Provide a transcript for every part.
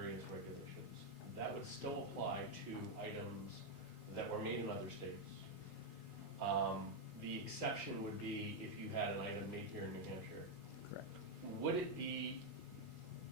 various regulations. That would still apply to items that were made in other states. The exception would be if you had an item made here in New Hampshire. Correct. Would it be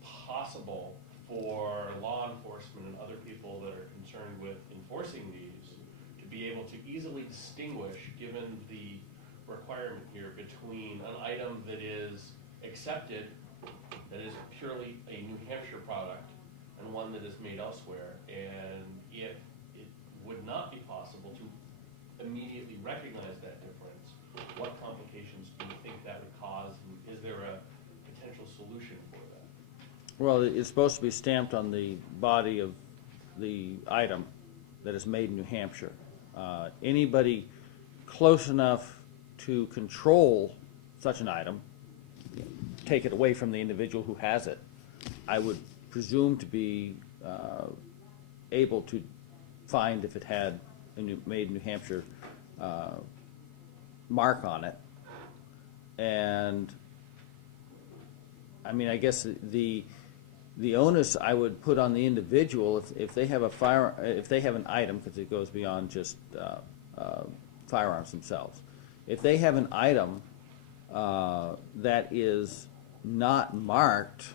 possible for law enforcement and other people that are concerned with enforcing these to be able to easily distinguish, given the requirement here, between an item that is accepted, that is purely a New Hampshire product, and one that is made elsewhere? And if it would not be possible to immediately recognize that difference, what complications do you think that would cause, and is there a potential solution for that? Well, it's supposed to be stamped on the body of the item that is made in New Hampshire. Anybody close enough to control such an item, take it away from the individual who has it, I would presume to be able to find if it had a made in New Hampshire mark on it. And I mean, I guess the onus I would put on the individual if they have if they have an item, because it goes beyond just firearms themselves. If they have an item that is not marked,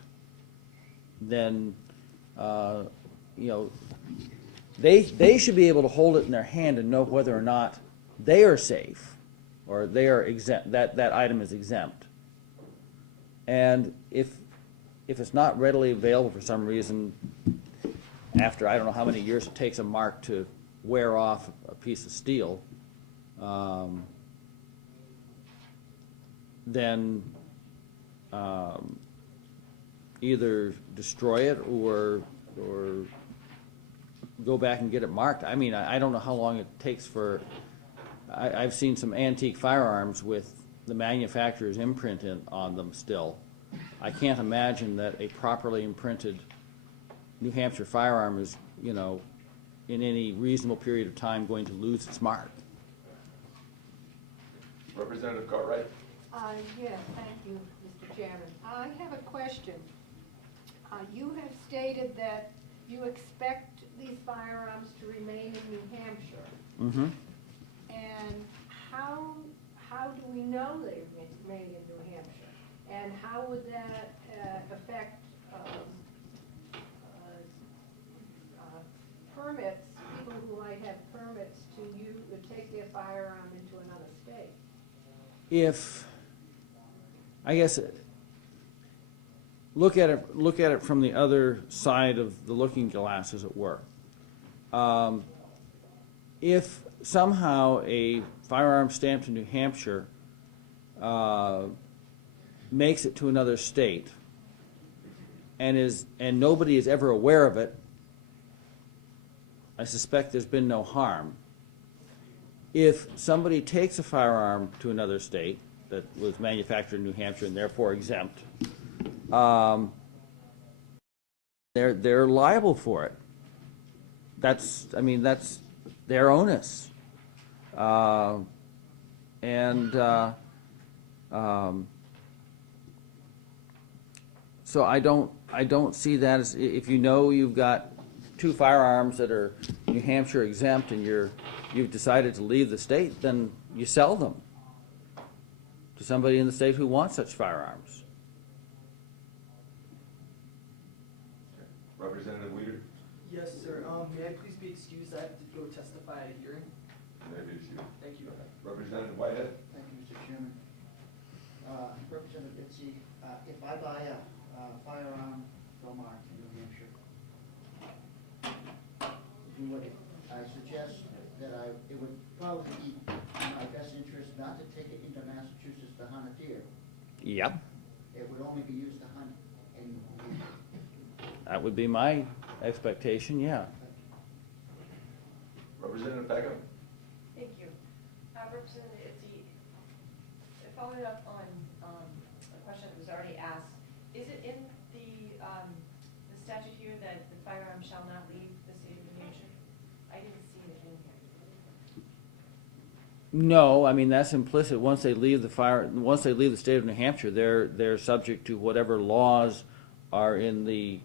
then you know, they should be able to hold it in their hand and know whether or not they are safe or they are exempt. That item is exempt. And if it's not readily available for some reason, after I don't know how many years it takes a mark to wear off a piece of steel, then either destroy it or go back and get it marked. I mean, I don't know how long it takes for. I've seen some antique firearms with the manufacturer's imprint on them still. I can't imagine that a properly imprinted New Hampshire firearm is, you know, in any reasonable period of time going to lose its mark. Representative Cartwright. Yes, thank you, Mr. Chairman. I have a question. You have stated that you expect these firearms to remain in New Hampshire. Mm-hmm. And how do we know they're made in New Hampshire? And how would that affect permits, people who might have permits to take their firearm into another state? If, I guess, look at it from the other side of the looking glass, as it were. If somehow a firearm stamped in New Hampshire makes it to another state and nobody is ever aware of it, I suspect there's been no harm. If somebody takes a firearm to another state that was manufactured in New Hampshire and therefore exempt, they're liable for it. That's their onus. So I don't see that as, if you know you've got two firearms that are New Hampshire exempt and you've decided to leave the state, then you sell them to somebody in the state who wants such firearms. Representative Weider. Yes, sir. May I please be excused? I have to go testify at a hearing. Maybe it's you. Thank you. Representative Whitehead. Thank you, Mr. Chairman. Representative Itse, if I buy a firearm from marked in New Hampshire, I suggest that it would probably be in my best interest not to take it into Massachusetts to hunt a deer. Yep. It would only be used to hunt in New Hampshire. That would be my expectation, yeah. Representative Peckham. Thank you. Representative Itse, following up on a question that was already asked, is it in the statute here that the firearm shall not leave the state of New Hampshire? I didn't see it in here. No, I mean, that's implicit. Once they leave the state of New Hampshire, they're subject to whatever laws are in the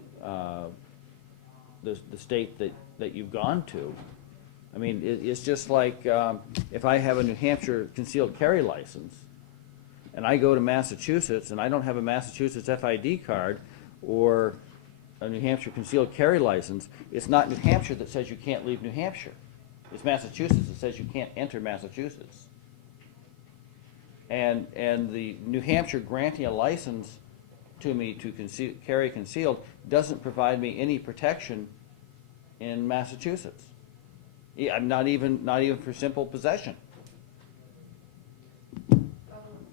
the state that you've gone to. I mean, it's just like, if I have a New Hampshire concealed carry license, and I go to Massachusetts, and I don't have a Massachusetts FID card, or a New Hampshire concealed carry license, it's not New Hampshire that says you can't leave New Hampshire. It's Massachusetts that says you can't enter Massachusetts. And the New Hampshire granting a license to me to carry concealed doesn't provide me any protection in Massachusetts. Yeah, not even for simple possession.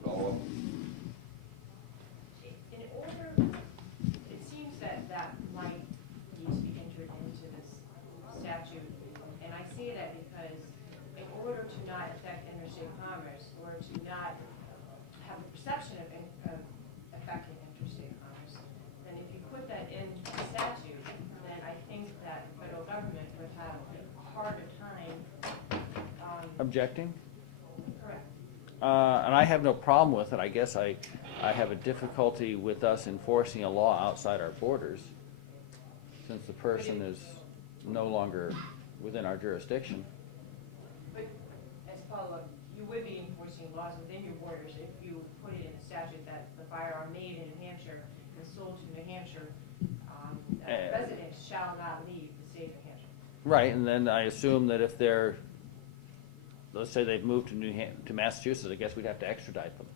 Follow up. In order, it seems that might need to be entered into this statute, and I say that because in order to not affect interstate commerce, or to not have the perception of affecting interstate commerce, then if you put that in the statute, then I think that the federal government would have a harder time. Objecting? Correct. And I have no problem with it. I guess I have a difficulty with us enforcing a law outside our borders, since the person is no longer within our jurisdiction. But as a follow-up, you would be enforcing laws within your borders if you put it in a statute that the firearm made in New Hampshire and sold to New Hampshire, residents shall not leave the state of New Hampshire. Right, and then I assume that if they're, let's say they've moved to Massachusetts, I guess we'd have to extradite them.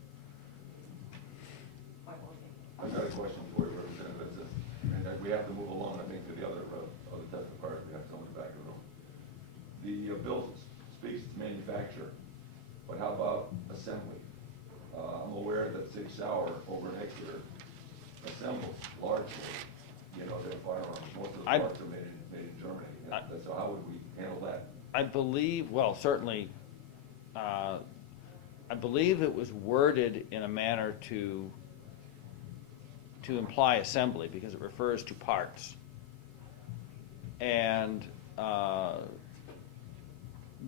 Point well taken. I've got a question for you, Representative Itse. And we have to move along, I think, to the other testifiers. We have someone in the back of the room. The bill speaks to manufacture, but how about assembly? I'm aware that Sig Sauer over in Exeter assembles largely, their firearms. Most of the parts are made in Germany. So how would we handle that? I believe, well, certainly, I believe it was worded in a manner to imply assembly, because it refers to parts. And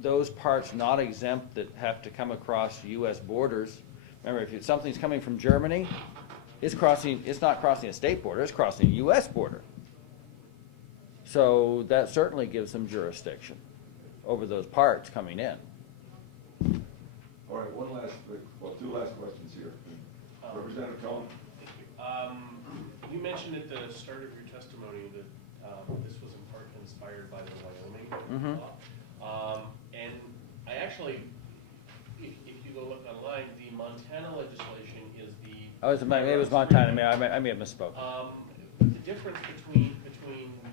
those parts not exempt that have to come across U.S. borders. Remember, if something's coming from Germany, it's not crossing a state border, it's crossing a U.S. border. So that certainly gives them jurisdiction over those parts coming in. All right, two last questions here. Representative Cohen? You mentioned at the start of your testimony that this was in part inspired by the Wyoming law. And I actually, if you go look online, the Montana legislation is the... Maybe it was Montana, I may have misspoke. The difference between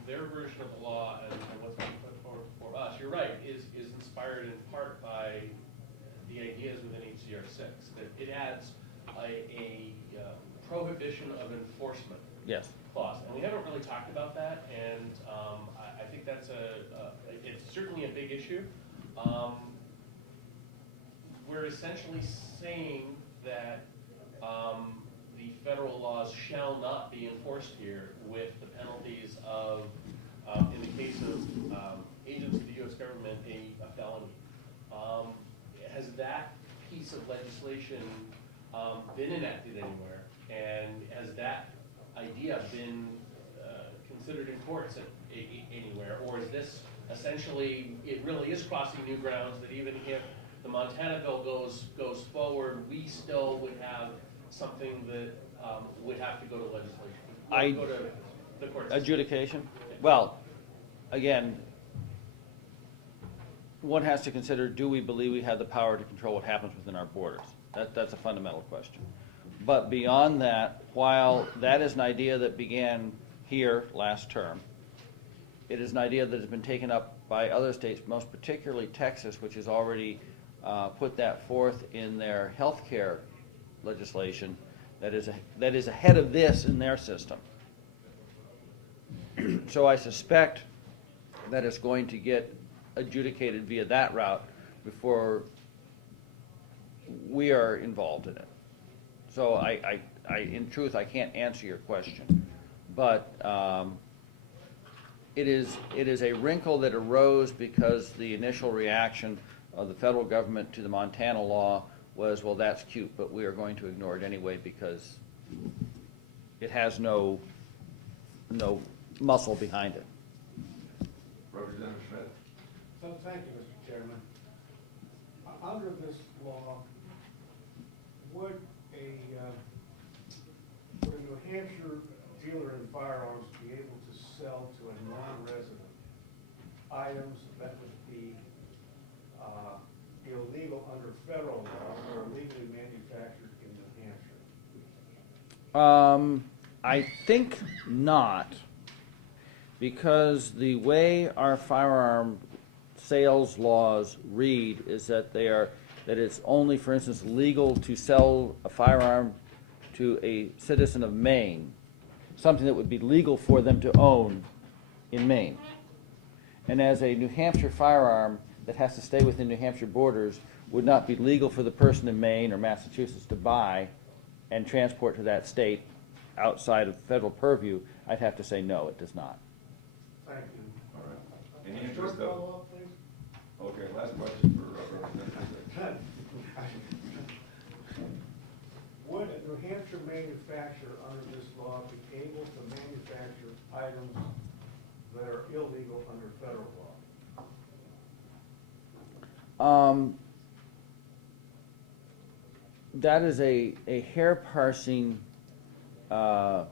their version of the law and what's being put forward for us, you're right, is inspired in part by the ideas within HCR 6. That it adds a prohibition of enforcement Yes. clause, and we haven't really talked about that. And I think that's it's certainly a big issue. We're essentially saying that the federal laws shall not be enforced here, with the penalties of, in the case of agents of the U.S. government, a felony. Has that piece of legislation been enacted anywhere? And has that idea been considered in courts anywhere? Or is this essentially, it really is crossing new grounds, that even if the Montana bill goes forward, we still would have something that would have to go to legislation, go to the court system? Adjudication? Well, again, one has to consider, do we believe we have the power to control what happens within our borders? That's a fundamental question. But beyond that, while that is an idea that began here last term, it is an idea that has been taken up by other states, most particularly Texas, which has already put that forth in their health care legislation that is ahead of this in their system. So I suspect that it's going to get adjudicated via that route before we are involved in it. So I in truth, I can't answer your question, but it is a wrinkle that arose because the initial reaction of the federal government to the Montana law was, well, that's cute, but we are going to ignore it anyway because it has no muscle behind it. Representative Schmidt? So, thank you, Mr. Chairman. Under this law, would a New Hampshire dealer in firearms be able to sell to a non-resident items that would be illegal under federal law or legally manufactured in New Hampshire? I think not, because the way our firearm sales laws read is that that it's only, for instance, legal to sell a firearm to a citizen of Maine, something that would be legal for them to own in Maine. And as a New Hampshire firearm that has to stay within New Hampshire borders would not be legal for the person in Maine or Massachusetts to buy and transport to that state outside of federal purview, I'd have to say no, it does not. Thank you. All right. In the Short interest of, follow-up, please? okay, last question for Representative. Would a New Hampshire manufacturer under this law be able to manufacture items that are illegal under federal law? That is a hair-parsing, I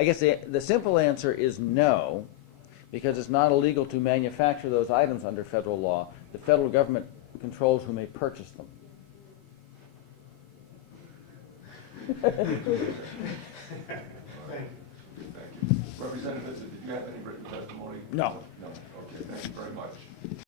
guess the simple answer is no, because it's not illegal to manufacture those items under federal law. The federal government controls who may purchase them. Thank you. Thank you. Representative Itse, did you have any written testimony? No. No, okay, thank you very much.